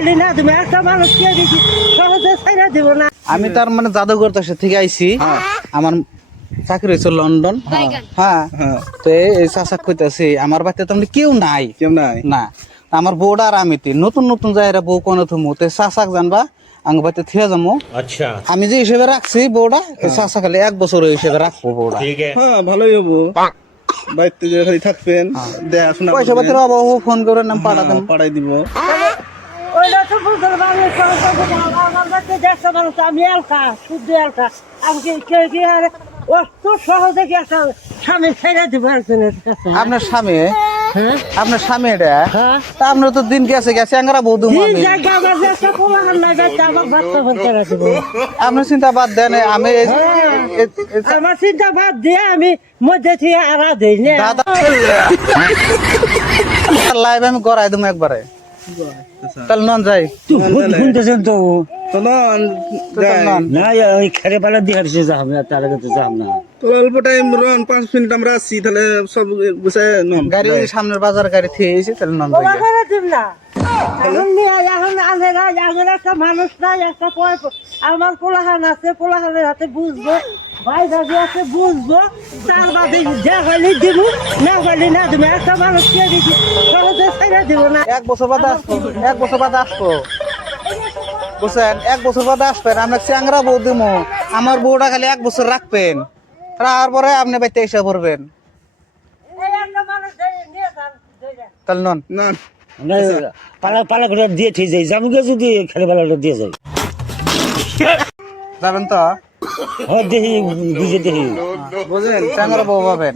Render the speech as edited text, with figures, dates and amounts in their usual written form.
বলি না তুমি একটা মানুষ কে দিছি সহজে ছাইরা দিব না। আমি তার মানে জাদুঘর থেকে আইছি। আমার চাকরি হয়েছে লন্ডন। হ্যাঁ তো এই চাষা কইতাছি আমার বাড়িতে তো কেউ নাই না। আমার বউটা আর আমি নতুন নতুন জায়গা বউ কোন থমু তো চাষাক জানবা আঙ্গ বাড়িতে থিয়া যাবো। আচ্ছা আমি যে হিসেবে রাখছি বউটা চাষা খালি 1 বছর হিসেবে রাখবো বউটা। হ্যাঁ ভালোই হবো, বাড়িতে যে খালি থাকবেন দেখাশোনা পয়সা পাতির অভাব ফোন করে নাম পাঠাতেন পাঠাই দিব। ওইটা তো বুঝতে পারবে আমার বাচ্চা দেখতে মানুষ আমি এলকা শুদ্ধ এলকা আমি কি আর অত সহজে কি একটা স্বামী ছাইরা দিব একজনের কাছে। আপনার স্বামী হ্যাঁ আপনার স্বামী এটা হ্যাঁ তা আপনার তো দিন গেছে গেছে আঙ্গারা বৌদু আমি জায়গা আমার যে একটা পোলাহান নাই যাচ্ছে আমার বাচ্চা ফোন ছাইরা দিব। আপনার চিন্তা বাদ দেন আমি আমার চিন্তা বাদ দিয়ে আমি মধ্যে থেকে আড়া দিই না। দাদা লাইভ আমি গড়াই দেবো একবারে তাহলে নন যাই শুনতেছেন তো চলুন না ওই খেরে পালা দিয়ে হারছে যাম না, তার আগে তো যাম না। তো অল্প টাইম রন 5 মিনিট আমরা আসছি, তাহলে সব গুছায় নন। গাড়ি ওই সামনের বাজার গাড়ি থেকে এসে তাহলে নন যাই পোলাহানে দিব না এখন নিয়ে এখন আগেরা আগের একটা মানুষ নাই একটা আমার পোলাহান আছে পোলাহানের হাতে বুঝবো ভাই দাদি আছে বুঝবো তার বাদে যা হলে দিব না হলে না তুমি একটা মানুষ কে দিছি সহজে ছাইরা দিব না। 1 বছর বাদে আসবো 1 বছর বাদে আসবো বুঝছেন 1 বছর বাদে আসবেন আমরা চ্যাংরা বউ দিমু আমার বউটা খালি 1 বছর রাখবেন তারপরে আপনি বাইতে এসে পড়বেন এই একটা মানুষ নিয়ে যান তাহলে নন না না, পালা পালা করে দিয়ে ঠিক যাই জামুকে যদি খেলে পালাটা দিয়ে যাই যাবেন তো হ্যাঁ দেখি বুঝে দেখি বুঝলেন চ্যাংরা বউ পাবেন